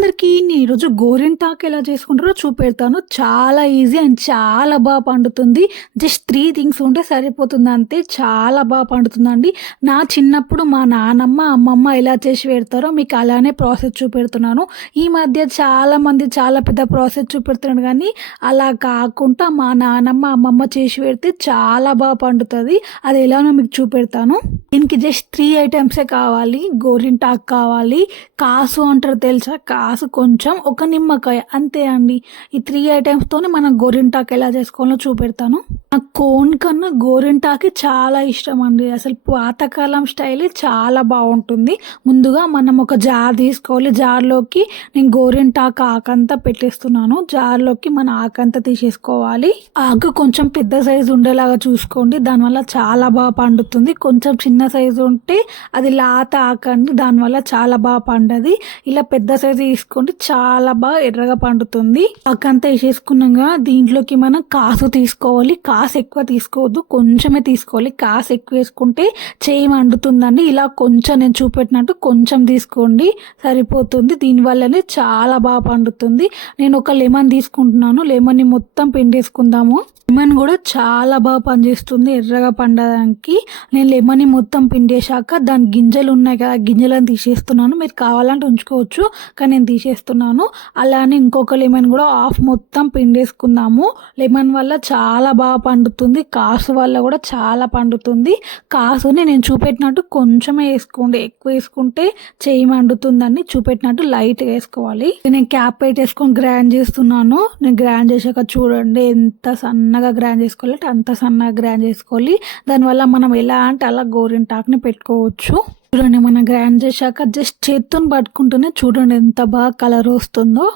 అందరికీ నేను ఈరోజు గోరింటాకు ఎలా చేసుకుంటారో చూపెడతాను. చాలా ఈజీ అండ్ చాలా బాగా పండుతుంది. జస్ట్ 3 థింగ్స్ ఉంటే సరిపోతుంది అంతే. చాలా బాగా పండుతుందండి. నా చిన్నప్పుడు మా నానమ్మ, అమ్మమ్మ ఎలా చేసి పెడతారో మీకు అలానే ప్రాసెస్ చూపెడుతున్నాను. ఈ మధ్య చాలామంది చాలా పెద్ద ప్రాసెస్ చూపెడుతున్నారు కానీ అలా కాకుండా మా నానమ్మ, అమ్మమ్మ చేసి పెడితే చాలా బాగా పండుతుంది. అది ఎలానో మీకు చూపెడతాను. దీనికి జస్ట్ 3 ఐటమ్సే కావాలి. గోరింటాకు కావాలి, కాసు అంటారు తెలుసా, కాసు కొంచెం, ఒక నిమ్మకాయ, అంతే అండి. ఈ 3 ఐటమ్స్తోనే మనం గోరింటాకు ఎలా చేసుకోవాలో చూపెడతాను. నాకు కోన్ కన్నా గోరింటాకు చాలా ఇష్టం అండి. అసలు పాతకాలం స్టైలే చాలా బాగుంటుంది. ముందుగా మనం ఒక జార్ తీసుకోవాలి. జార్లోకి నేను గోరింటాకు ఆకంతా పెట్టేస్తున్నాను. జార్లోకి మన ఆకంతా తీసేసుకోవాలి. ఆకు కొంచెం పెద్ద సైజు ఉండేలాగా చూసుకోండి, దానివల్ల చాలా బాగా పండుతుంది. కొంచెం చిన్న సైజు ఉంటే అది లాత ఆకండి, దానివల్ల చాలా బాగా పండది. ఇలా పెద్ద సైజు తీసుకోండి, చాలా బాగా ఎర్రగా పండుతుంది. ఆకంతా వేసేసుకున్నాక దీంట్లోకి మనం కాసు తీసుకోవాలి. కాసు ఎక్కువ తీసుకోవద్దు, కొంచెమే తీసుకోవాలి. కాసు ఎక్కువ వేసుకుంటే చేయి మండుతుందండి. ఇలా కొంచెం నేను చూపెట్టినట్టు కొంచెం తీసుకోండి, సరిపోతుంది. దీనివల్లనే చాలా బాగా పండుతుంది. నేను ఒక లెమన్ తీసుకుంటున్నాను. లెమన్ని మొత్తం పిండేసుకుందాము. లెమన్ కూడా చాలా బాగా పనిచేస్తుంది ఎర్రగా పండడానికి. నేను లెమన్ని మొత్తం పిండేశాక దాని గింజలు ఉన్నాయి కదా, గింజలను తీసేస్తున్నాను. మీరు కావాలంటే ఉంచుకోవచ్చు, కానీ నేను తీసేస్తున్నాను. అలానే ఇంకొక లెమన్ కూడా హాఫ్ మొత్తం పిండేసుకుందాము. లెమన్ వల్ల చాలా బాగా పండుతుంది. కాసు వల్ల కూడా చాలా పండుతుంది. కాసుని నేను చూపెట్టినట్టు కొంచెమే వేసుకోండి, ఎక్కువ వేసుకుంటే చేయి మండుతుందని. చూపెట్టినట్టు లైట్గా వేసుకోవాలి. నేను క్యాప్ పెట్టేసుకొని గ్రైండ్ చేస్తున్నాను. నేను గ్రైండ్ చేశాక చూడండి ఎంత సన్నగా గ్రైండ్ చేసుకోవాలంటే అంత సన్నగా గ్రైండ్ చేసుకోవాలి. దానివల్ల మనం ఎలా అంటే అలా గోరింటాకుని పెట్టుకోవచ్చు. చూడండి, మనం గ్రైండ్ చేశాక జస్ట్ చేత్తో పట్టుకుంటూనే చూడండి ఎంత బాగా కలర్ వస్తుందో.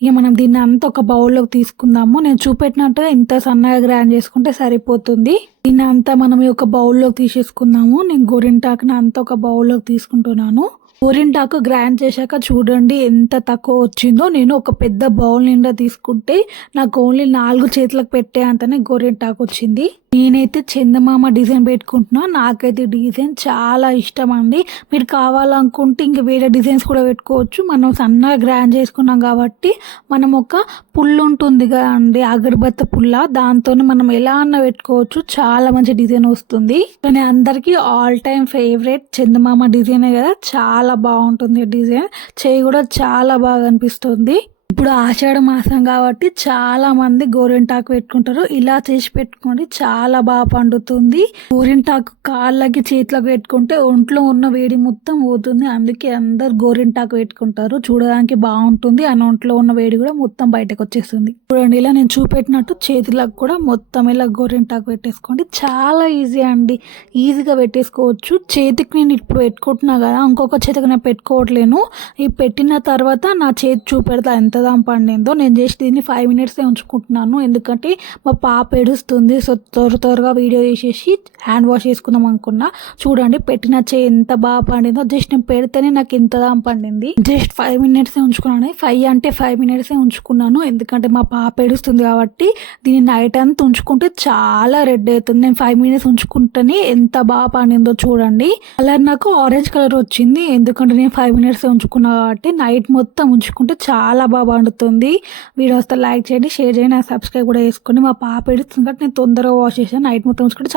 ఇక మనం దీన్ని అంతా ఒక బౌల్లోకి తీసుకుందాము. నేను చూపెట్టినట్టుగా ఇంత సన్నగా గ్రైండ్ చేసుకుంటే సరిపోతుంది. దీన్ని అంతా మనం ఒక బౌల్లోకి తీసేసుకుందాము. నేను గోరింటాకుని అంతా ఒక బౌల్లోకి తీసుకుంటున్నాను. గోరింటాకు గ్రైండ్ చేశాక చూడండి ఎంత తక్కువ వచ్చిందో. నేను ఒక పెద్ద బౌల్ నిండా తీసుకుంటే నాకు ఓన్లీ 4 చేతులకు పెట్టే అంతనే గోరింటాకు వచ్చింది. నేనైతే చందమామ డిజైన్ పెట్టుకుంటున్నా. నాకైతే డిజైన్ చాలా ఇష్టం అండి. మీరు కావాలనుకుంటే ఇంక వేరే డిజైన్స్ కూడా పెట్టుకోవచ్చు. మనం సన్నగా గ్రైండ్ చేసుకున్నాం కాబట్టి మనం ఒక పుల్లు ఉంటుంది కదా అండి, అగరబత్తి పుల్ల, దాంతో మనం ఎలా అన్న పెట్టుకోవచ్చు. చాలా మంచి డిజైన్ వస్తుంది. కానీ అందరికీ ఆల్ టైమ్ ఫేవరెట్ చందమామ డిజైనే కదా, చాలా బాగుంటుంది డిజైన్. చేయి కూడా చాలా బాగా అనిపిస్తుంది. ఇప్పుడు ఆషాఢ మాసం కాబట్టి చాలా మంది గోరింటాకు పెట్టుకుంటారు. ఇలా చేసి పెట్టుకోండి, చాలా బాగా పండుతుంది. గోరింటాకు కాళ్ళకి చేతులకు పెట్టుకుంటే ఒంట్లో ఉన్న వేడి మొత్తం పోతుంది. అందుకే అందరు గోరింటాకు పెట్టుకుంటారు. చూడడానికి బాగుంటుంది, ఆ ఒంట్లో ఉన్న వేడి కూడా మొత్తం బయటకు వచ్చేస్తుంది. చూడండి, ఇలా నేను చూపెట్టినట్టు చేతులకు కూడా మొత్తం ఇలా గోరింటాకు పెట్టేసుకోండి. చాలా ఈజీ అండి, ఈజీగా పెట్టేసుకోవచ్చు. చేతికి నేను ఇప్పుడు పెట్టుకుంటున్నా కదా, ఇంకొక చేతికి నేను పెట్టుకోవట్లేను. ఈ పెట్టిన తర్వాత నా చేతి చూపెడతా ఎంత పండిందో. నేను జస్ట్ దీన్ని 5 minutes ఉంచుకుంటున్నాను, ఎందుకంటే మా పాప ఏడుస్తుంది. సో త్వరగా వీడియో చేసేసి హ్యాండ్ వాష్ చేసుకుందాం అనుకున్నా. చూడండి, పెట్టిన చేయి ఎంత బాగా పండిందో. జస్ట్ నేను పెడితేనే నాకు ఇంత పండింది. జస్ట్ 5 minutes ఉంచుకున్నాను. 5 అంటే 5 minutes ఉంచుకున్నాను, ఎందుకంటే మా పాప ఏడుస్తుంది కాబట్టి. దీన్ని నైట్ అంతా ఉంచుకుంటే చాలా రెడ్ అవుతుంది. నేను 5 minutes ఉంచుకుంటేనే ఎంత బాగా పండిందో చూడండి. కలర్ నాకు ఆరెంజ్ కలర్ వచ్చింది, ఎందుకంటే నేను 5 minutes ఉంచుకున్నా కాబట్టి. నైట్ మొత్తం ఉంచుకుంటే చాలా బాగా పండుతుంది. వీడియో వస్తే లైక్ చేయండి, షేర్ చేయండి, సబ్స్క్రైబ్ కూడా చేసుకోండి. మా పాప ఏడుస్తుంది కాబట్టి నేను తొందరగా వాష్ చేశాను. నైట్ మొత్తం ఉంచుకుంటే